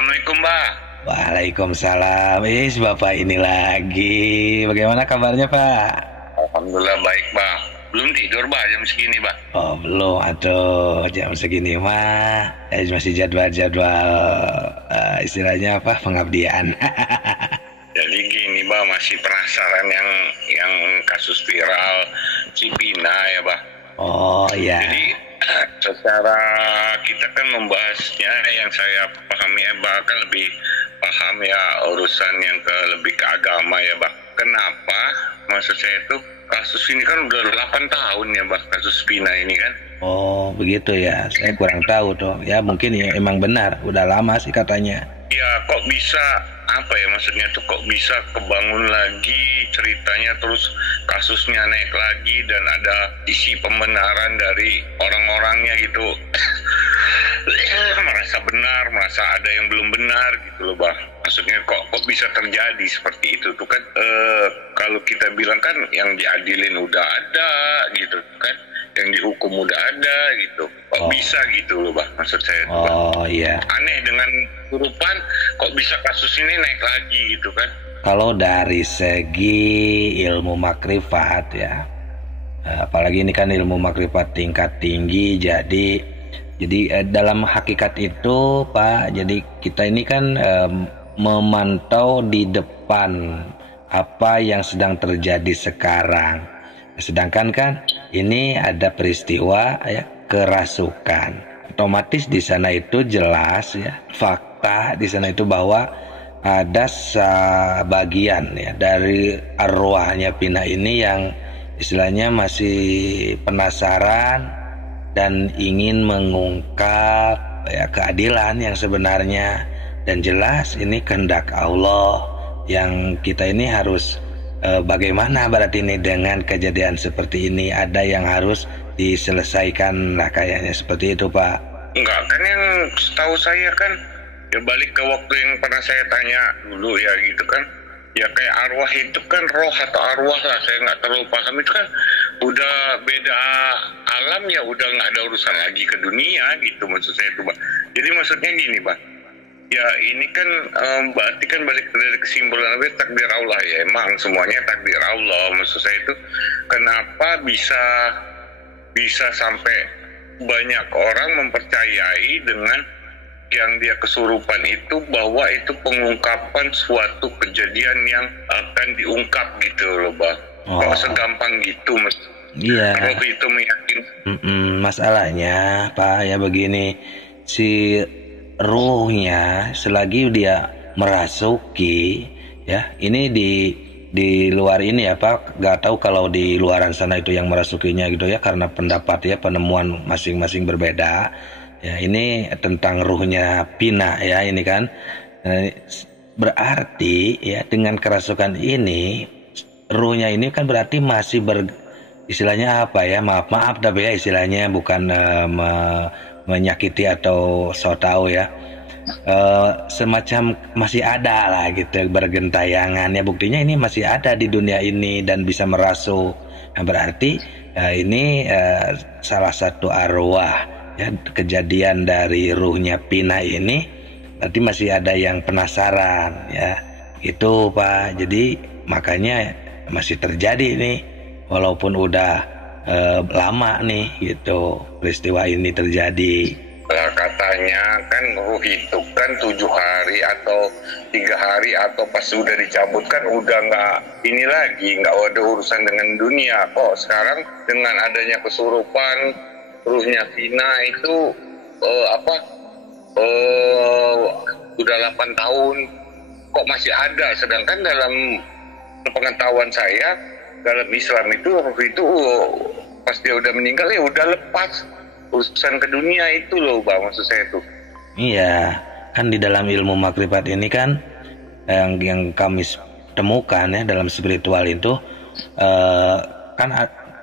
Assalamualaikum, Mbak. Waalaikumsalam. Bapak ini lagi. Bagaimana kabarnya, Pak? Alhamdulillah baik, Mbak. Belum tidur, Mbak, jam segini, Mbak. Oh, belum. Aduh, jam segini mah masih jadwal-jadwal istilahnya apa? Pengabdian. Jadi gini, Mbak, masih penasaran yang kasus viral Cipina ya, Mbak. Oh, iya. Jadi secara kita kan membahasnya yang saya pahami ya, Mbak, kan lebih paham ya urusan yang lebih ke agama ya, Mbak. Kenapa? Maksud saya itu kasus ini kan udah 8 tahun ya, Mbak, kasus Pina ini kan. Oh, begitu ya. Saya kurang tahu tuh. Ya, mungkin ya emang benar. Udah lama sih katanya. Ya, kok bisa apa ya maksudnya tuh kok bisa kebangun lagi ceritanya, terus kasusnya naik lagi dan ada isi pembenaran dari orang-orangnya gitu. Merasa benar, merasa ada yang belum benar gitu loh, Bang. Maksudnya kok bisa terjadi seperti itu tuh kan. Kalau kita bilang kan yang diadilin udah ada gitu kan, yang dihukum udah ada gitu. Kok bisa gitu loh, Bang, maksud saya tuh, Bang. Oh, iya. Aneh dengan kesurupan kok bisa kasus ini naik lagi gitu kan. Kalau dari segi ilmu makrifat ya, apalagi ini kan ilmu makrifat tingkat tinggi, jadi dalam hakikat itu, Pak, jadi kita ini kan memantau di depan apa yang sedang terjadi sekarang. Sedangkan kan ini ada peristiwa ya kerasukan. Otomatis di sana itu jelas ya, fakta di sana itu bahwa ada sebagian ya dari arwahnya Pina ini yang istilahnya masih penasaran dan ingin mengungkap ya keadilan yang sebenarnya, dan jelas ini kehendak Allah yang kita ini harus bagaimana berarti ini dengan kejadian seperti ini, ada yang harus diselesaikan lah kayaknya seperti itu, Pak. Enggak kan, yang setahu saya kan ya balik ke waktu yang pernah saya tanya dulu ya gitu kan, ya kayak arwah itu kan roh atau arwah lah, saya nggak terlalu paham, itu kan udah beda alam ya, udah nggak ada urusan lagi ke dunia gitu maksud saya tuh, Pak. Jadi maksudnya gini, Pak, ya ini kan berarti kan balik dari kesimpulan takdir Allah ya, emang semuanya takdir Allah. Maksud saya itu kenapa bisa sampai banyak orang mempercayai dengan yang dia kesurupan itu bahwa itu pengungkapan suatu kejadian yang akan diungkap gitu loh, Bang. Kok segampang gitu, Mas? Iya. Kalau itu meyakinkan. Masalahnya, Pak, ya begini, si ruhnya selagi dia merasuki ya, ini di luar ini ya, Pak, nggak tahu kalau di luaran sana itu yang merasukinya gitu ya, karena pendapat ya penemuan masing-masing berbeda ya. Ini tentang ruhnya Pina ya, ini kan berarti ya dengan kerasukan ini ruhnya ini kan berarti masih istilahnya apa ya, maaf tapi ya istilahnya bukan menyakiti atau so tahu ya, semacam masih ada lah gitu bergentayangan ya, buktinya ini masih ada di dunia ini dan bisa merasuk. Nah, berarti ini salah satu arwah ya, kejadian dari ruhnya Pina ini berarti masih ada yang penasaran ya, itu, Pak. Jadi makanya masih terjadi nih walaupun udah lama nih gitu peristiwa ini terjadi. Katanya kan ruh itu kan 7 hari atau 3 hari atau pas sudah dicabut kan udah nggak ini lagi, nggak ada urusan dengan dunia. Kok sekarang dengan adanya kesurupan ruhnya Vina itu udah 8 tahun kok masih ada, sedangkan dalam pengetahuan saya dalam Islam itu ruh itu pas dia udah meninggal ya udah lepas urusan ke dunia itu loh, Bang, maksud saya tuh. Iya, kan di dalam ilmu makrifat ini kan yang kami temukan ya dalam spiritual itu kan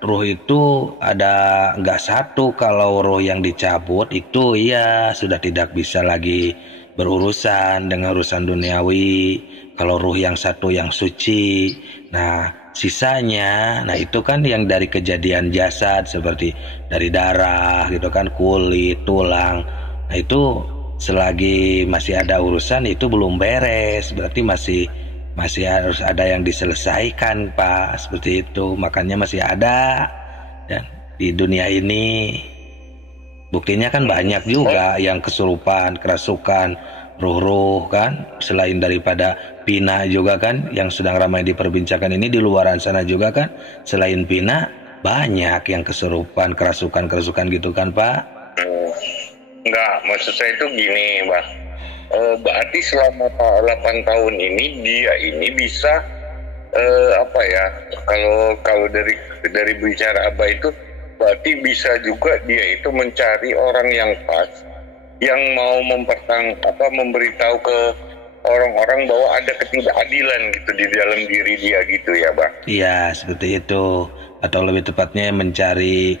ruh itu ada nggak satu, kalau ruh yang dicabut itu ya sudah tidak bisa lagi berurusan dengan urusan duniawi. Kalau ruh yang satu yang suci, nah sisanya, nah itu kan yang dari kejadian jasad seperti dari darah gitu kan, kulit, tulang. Nah itu selagi masih ada urusan itu belum beres, berarti masih harus ada yang diselesaikan, Pak, seperti itu. Makanya masih ada dan di dunia ini buktinya kan banyak juga yang kesurupan, kerasukan, ruh-ruh kan, selain daripada Pina juga kan yang sedang ramai diperbincangkan ini, di luaran sana juga kan selain Pina banyak yang kesurupan, kerasukan gitu kan, Pak. Enggak, maksud saya itu gini, Bang. Berarti selama 8 tahun ini dia ini bisa apa ya, kalau dari bicara Abah itu berarti bisa juga dia itu mencari orang yang pas, yang mau memberitahu ke orang-orang bahwa ada ketidakadilan gitu di dalam diri dia gitu ya, Bang. Iya, seperti itu. Atau lebih tepatnya mencari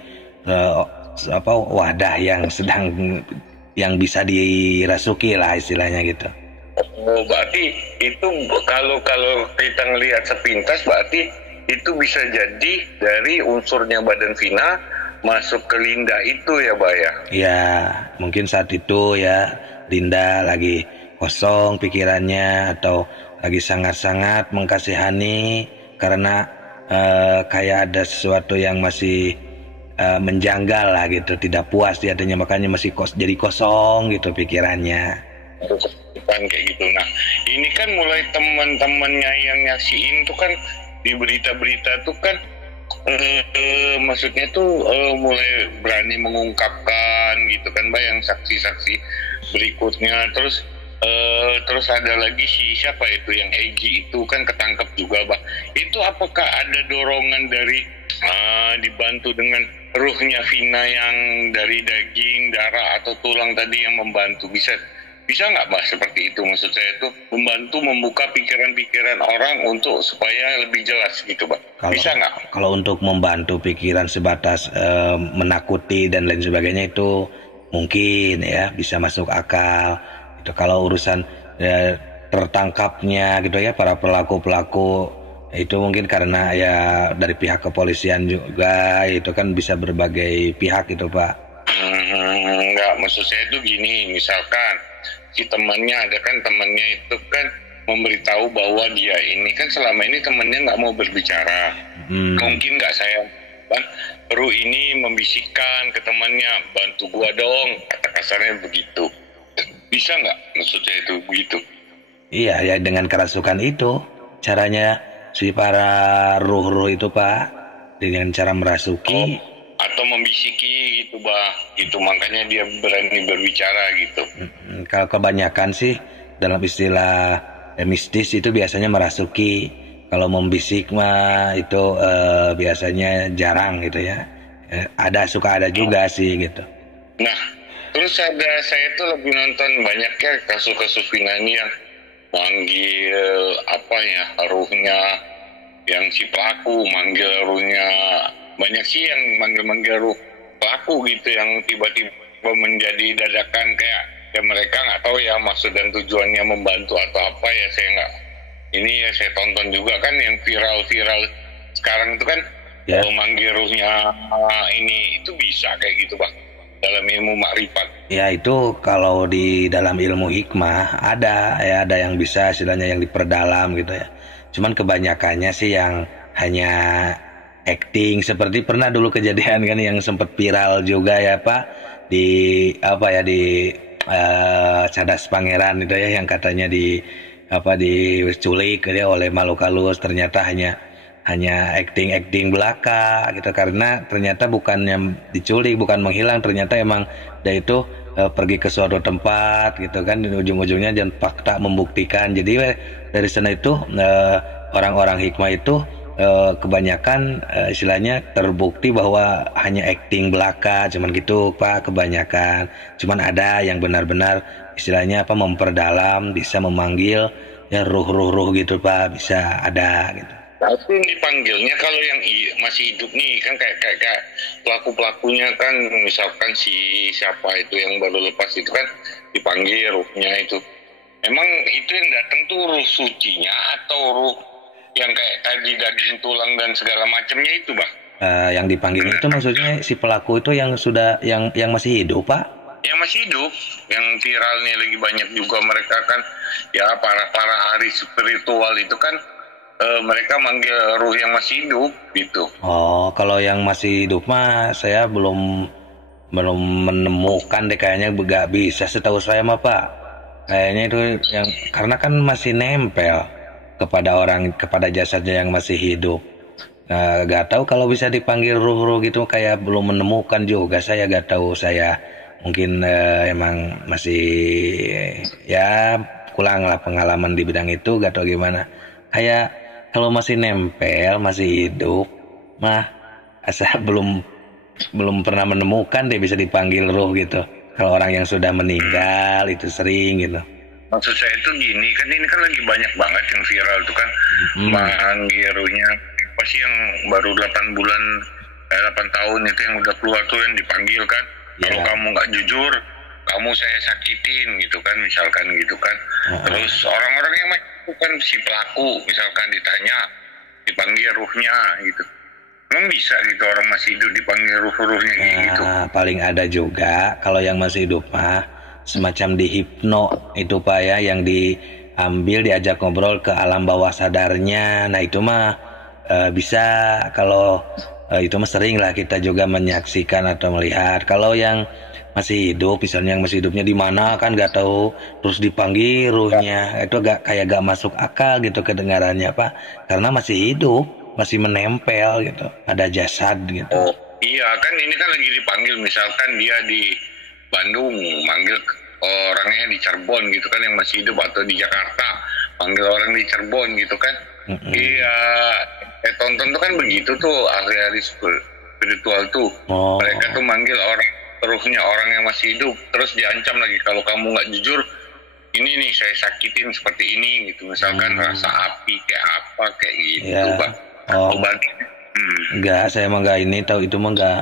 wadah yang bisa dirasuki lah istilahnya gitu. Oh, berarti itu kalau kita ngelihat sepintas berarti itu bisa jadi dari unsurnya Badan Vina masuk ke Linda itu ya, Mbak ya? Ya, mungkin saat itu ya Linda lagi kosong pikirannya atau lagi sangat-sangat mengkasihani karena kayak ada sesuatu yang masih menjanggal lah gitu, tidak puas dia adanya, makanya masih jadi kosong gitu pikirannya. Kan kayak gitu. Nah, ini kan mulai teman-temannya yang nyasiin tuh kan di berita-berita tuh kan maksudnya tuh mulai berani mengungkapkan gitu kan, Mbak, yang saksi-saksi berikutnya. Terus ada lagi siapa itu yang Egy itu kan ketangkep juga, Mbak. Itu apakah ada dorongan dari dibantu dengan ruhnya Vina yang dari daging, darah atau tulang tadi yang membantu? Bisa nggak, Mbak, seperti itu? Maksud saya itu membantu membuka pikiran-pikiran orang untuk supaya lebih jelas gitu, Mbak. Bisa nggak? Kalau untuk membantu pikiran sebatas menakuti dan lain sebagainya itu mungkin ya bisa masuk akal. Itu kalau urusan tertangkapnya gitu ya para pelaku itu mungkin karena ya dari pihak kepolisian juga, itu kan bisa berbagai pihak itu, Pak. Enggak, maksud saya itu gini, misalkan si temannya ada kan, temannya itu kan memberitahu bahwa dia ini kan selama ini temannya nggak mau berbicara. Mungkin nggak saya kan Ru ini membisikkan ke temannya, bantu gua dong, kata kasarnya begitu. Bisa nggak maksudnya itu begitu? Iya ya, dengan kerasukan itu caranya si para ruh-ruh itu, Pak, dengan cara merasuki atau membisiki gitu, Bah, gitu, makanya dia berani berbicara gitu. Kalau kebanyakan sih dalam istilah mistis itu biasanya merasuki. Kalau membisik mah itu biasanya jarang gitu ya. Suka ada juga sih gitu. Nah, terus saya tuh lebih nonton banyaknya kasus-kasus Vina ini yang manggil ruhnya, yang si pelaku manggil ruhnya, banyak sih yang manggil ruh pelaku gitu yang tiba-tiba menjadi dadakan kayak mereka nggak tahu ya maksud dan tujuannya membantu atau apa ya. Saya tonton juga kan yang viral sekarang itu kan manggil ruhnya ini itu bisa kayak gitu, Bang, dalam ilmu makrifat. Ya itu kalau di dalam ilmu hikmah ada yang bisa istilahnya yang diperdalam gitu ya. Cuman kebanyakannya sih yang hanya acting, seperti pernah dulu kejadian kan yang sempat viral juga ya, Pak, di Cadas Pangeran itu ya, yang katanya diculik dia oleh makhluk halus, ternyata hanya acting belaka gitu, karena ternyata bukannya diculik, bukan menghilang, ternyata emang dia itu pergi ke suatu tempat gitu kan, ujung-ujungnya dan fakta membuktikan. Jadi dari sana itu orang-orang hikmah itu kebanyakan istilahnya terbukti bahwa hanya acting belaka, cuman gitu, Pak, kebanyakan. Cuman ada yang benar-benar istilahnya memperdalam, bisa memanggil ya ruh-ruh gitu, Pak, bisa ada gitu. Tapi dipanggilnya kalau yang masih hidup nih kan kayak pelakunya kan, misalkan si siapa itu yang baru lepas itu kan dipanggil ruhnya itu. Emang itu yang datang tuh ruh sucinya atau ruh yang kayak tadi daging, tulang dan segala macamnya itu, Bang? Yang dipanggil itu maksudnya si pelaku itu yang masih hidup, Pak? yang masih hidup, yang viral nih lagi banyak juga mereka kan, ya para ahli spiritual itu kan mereka manggil ruh yang masih hidup gitu. Oh, kalau yang masih hidup mah saya belum belum menemukan deh, kayaknya nggak bisa setahu saya mah Pak. Kayaknya itu yang karena kan masih nempel kepada orang, kepada jasadnya yang masih hidup. Nah, nggak tahu kalau bisa dipanggil ruh-ruh gitu, kayak belum menemukan juga. Saya nggak tahu, saya mungkin emang masih ya kurang lah pengalaman di bidang itu, nggak tahu gimana. Kayak kalau masih nempel, masih hidup, mah asa belum pernah menemukan deh bisa dipanggil ruh gitu. Kalau orang yang sudah meninggal itu sering gitu. Maksud saya itu gini, kan ini kan lagi banyak banget yang viral tuh kan, manggil ruhnya pasti yang baru 8 bulan 8 tahun itu yang udah keluar tuh yang dipanggil kan. Kalau kamu nggak jujur, kamu saya sakitin gitu kan, misalkan gitu kan. Terus orang-orang yang kan si pelaku misalkan ditanya, dipanggil ruhnya gitu. Emang bisa gitu orang masih hidup dipanggil ruh-ruhnya gitu? Paling ada juga kalau yang masih hidup mah semacam dihipno itu Pak ya, yang diambil diajak ngobrol ke alam bawah sadarnya. Nah itu mah bisa, kalau itu mah sering lah kita juga menyaksikan atau melihat. Kalau yang masih hidup, misalnya yang masih hidupnya di mana kan nggak tahu, terus dipanggil ruhnya, itu kayak gak masuk akal gitu kedengarannya Pak, karena masih hidup, masih menempel gitu, ada jasad gitu. Oh iya kan, ini kan lagi dipanggil, misalkan dia di Bandung manggil orangnya di Cirebon gitu kan yang masih hidup, atau di Jakarta panggil orang di Cirebon gitu kan. Iya, tonton tuh kan begitu tuh ahli-ahli spiritual tuh. Mereka tuh manggil orang, ruhnya orang yang masih hidup, terus diancam lagi, kalau kamu nggak jujur ini nih saya sakitin seperti ini gitu, misalkan rasa api kayak apa kayak gitu Pak. Enggak, saya mah enggak ini tahu, itu mah enggak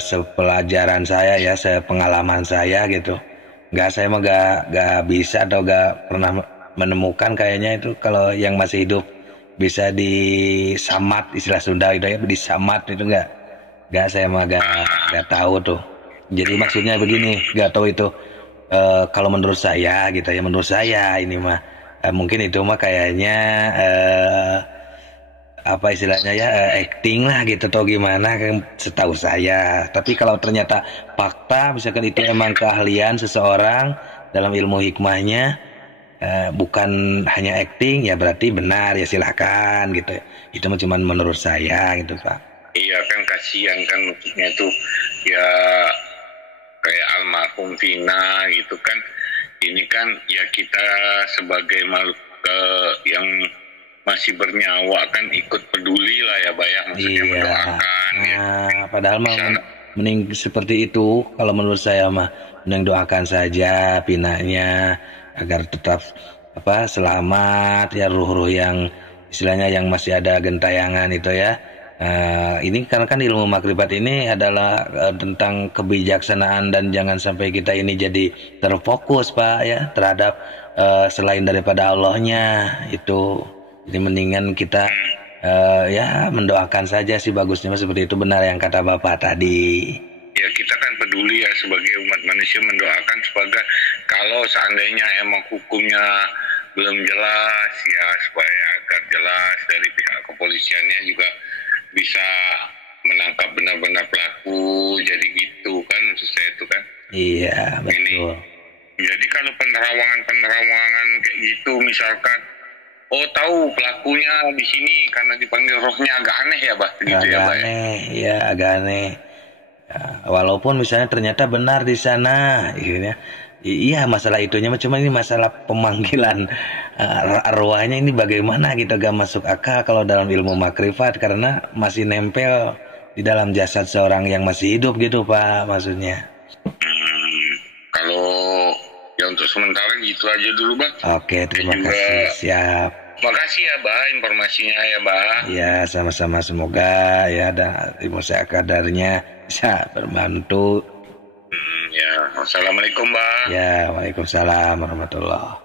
sepelajaran saya ya, sepengalaman saya gitu. Enggak, saya mah enggak bisa atau enggak pernah menemukan kayaknya itu kalau yang masih hidup bisa disamat, istilah Sunda itu ya, disamat itu enggak, saya mah enggak tahu tuh. Jadi maksudnya begini, enggak tahu itu kalau menurut saya gitu ya, menurut saya ini mah mungkin itu mah kayaknya apa istilahnya ya, acting lah gitu atau gimana kan, setahu saya. Tapi kalau ternyata fakta, misalkan itu emang keahlian seseorang dalam ilmu hikmahnya, bukan hanya acting, ya berarti benar, ya silakan gitu. Itu mah cuman menurut saya gitu Pak. Iya kan, kasihan kan maksudnya tuh ya, kayak almarhum Vina gitu kan. Ini kan ya kita sebagai makhluk yang masih bernyawa kan ikut peduli lah ya Pak ya, maksudnya mendoakan ya. Padahal mah mending seperti itu kalau menurut saya mah, mending doakan saja Pinanya agar tetap selamat ya, ruh-ruh yang istilahnya yang masih ada gentayangan itu ya. Ini karena kan ilmu makrifat ini adalah tentang kebijaksanaan, dan jangan sampai kita ini jadi terfokus Pak ya terhadap selain daripada Allahnya itu. Jadi mendingan kita ya mendoakan saja sih, bagusnya seperti itu, benar yang kata Bapak tadi. Ya kita kan peduli ya sebagai umat manusia, mendoakan sebagai kalau seandainya emang hukumnya belum jelas ya, supaya agar jelas dari pihak kepolisiannya juga bisa menangkap benar-benar pelaku, jadi gitu kan maksud saya itu kan. Iya betul. Ini, jadi kalau penerawangan kayak gitu misalkan, oh tahu pelakunya di sini karena dipanggil rohnya, agak aneh ya Bah, gitu agak ya Bah. Ya agak aneh. Ya, walaupun misalnya ternyata benar di sana, gitu ya. Iya masalah itunya, cuma ini masalah pemanggilan arwahnya ini bagaimana gitu, gak masuk akal kalau dalam ilmu makrifat, karena masih nempel di dalam jasad seorang yang masih hidup gitu Pak maksudnya. Kalau ya untuk sementara gitu aja dulu Bah. Oke, terima kasih. Siap. Makasih ya Bah informasinya ya Bah. Ya sama-sama, semoga ya ada ilmu saya kadarnya bisa berbantu. Ya, assalamualaikum Bah. Ya, waalaikumsalam warahmatullahi.